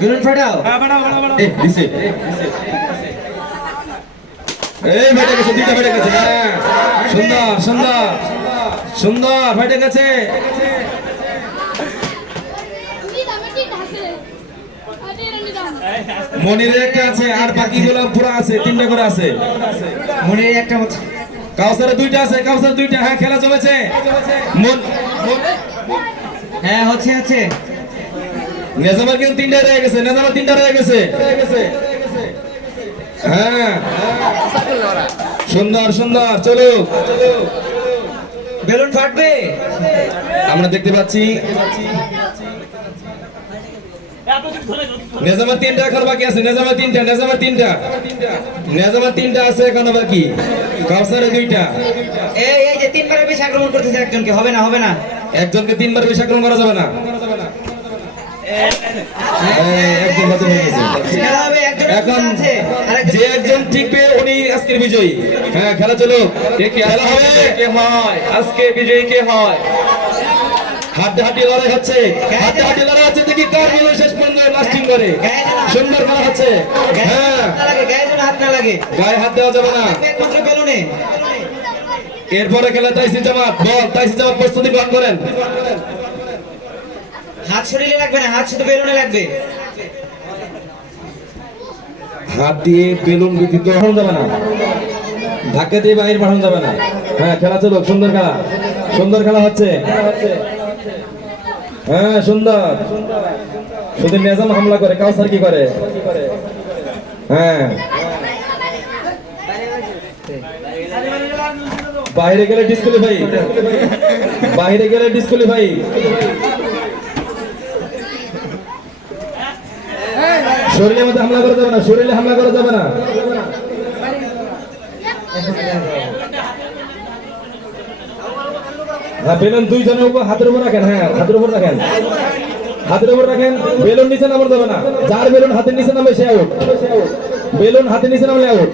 Balloon ফাটাও। হ্যাঁ বাড়াও বাড়াও বাড়াও। এই দিছে এই ফাটে গেছে দুইটা ফাটে গেছে হ্যাঁ সুন্দর সুন্দর সুন্দর ফাটে গেছে মনিরের একটা আছে আর বাকিগুলো পুরো আছে তিনটা করে আছে মনির একটা হচ্ছে। কাউসারের দুইটা আছে কাউসারের দুইটা হ্যাঁ খেলা চলেছে মন হ্যাঁ হচ্ছে হচ্ছে। নেজামার কিন্তু তিনটা রয়ে গেছে নেজামার তিনটা রয়ে গেছে হ্যাঁ সুন্দর সুন্দর চলো বেলুন ফাটবে। আমরা দেখতে পাচ্ছি নেজামার তিনটা এখন বাকি আছে নেজামার তিনটা আছে এখনো বাকি কাউসারের দুইটা এই এই যে তিনবারের বেশি আক্রমণ করতেছে একজনকে, হবে না হবে না। একজনকে তিনবার বেশি আক্রমণ করা যাবে না একজন বাতিল হয়ে গেছে। খেলা হবে, একজন এখন আছে যে একজন টিকবে উনি আজকের বিজয়ী হ্যাঁ খেলা চলো খেলা হবে কে হয় আজকে বিজয়ী কে হয় হাড্ডাহাড্ডি লড়াই হচ্ছে হাড্ডাহাড্ডি লড়াই হচ্ছে দেখি কার বেলুন শেষ পর্যন্ত লাস্টিং করে সুন্দর খেলা হচ্ছে হ্যাঁ গায়ে যেন হাত না লাগে, গায়ে হাত দেওয়া যাবে না একমাত্র বেলুনে। এরপরে খেলা তাইসি জামাত বল তাইসি জামাত প্রস্তুতি গ্রহণ করেন হাত শরীরে লাগবে না, হাত শুধু বেলুনে লাগবে। হাত দিয়ে বেলুন ব্যতীত পাঠানো যাবে না ধাক্কা দিয়ে বাইরে পাঠানো যাবে না হ্যাঁ খেলা চলো সুন্দর খেলা হচ্ছে হ্যাঁ সুন্দর শুধু নেজাম হামলা করে কাউসার কি করে হ্যাঁ বাইরে গেলে ডিসকুলিফাই শরীরের মধ্যে হামলা করা যাবে না শরীরে হামলা করা যাবে না হ্যাঁ বেলুন দুইজনের উপর হাতের উপর রাখেন হ্যাঁ হাতের উপর রাখেন বেলুন নিচে নামানো যাবে না যার বেলুন হাতের নিচে নামে সে আউট বেলুন হাতের নিচে নামলে আউট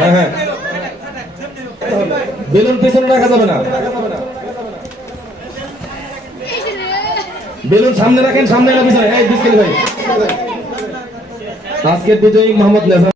হ্যাঁ হ্যাঁ বেলুন পিছনে রাখা যাবে না বেলুন সামনে রাখেন সামনে না পিছনে এই ডিসকুলিফাই আজকের বিজয়ী মোহাম্মদ নেজাম।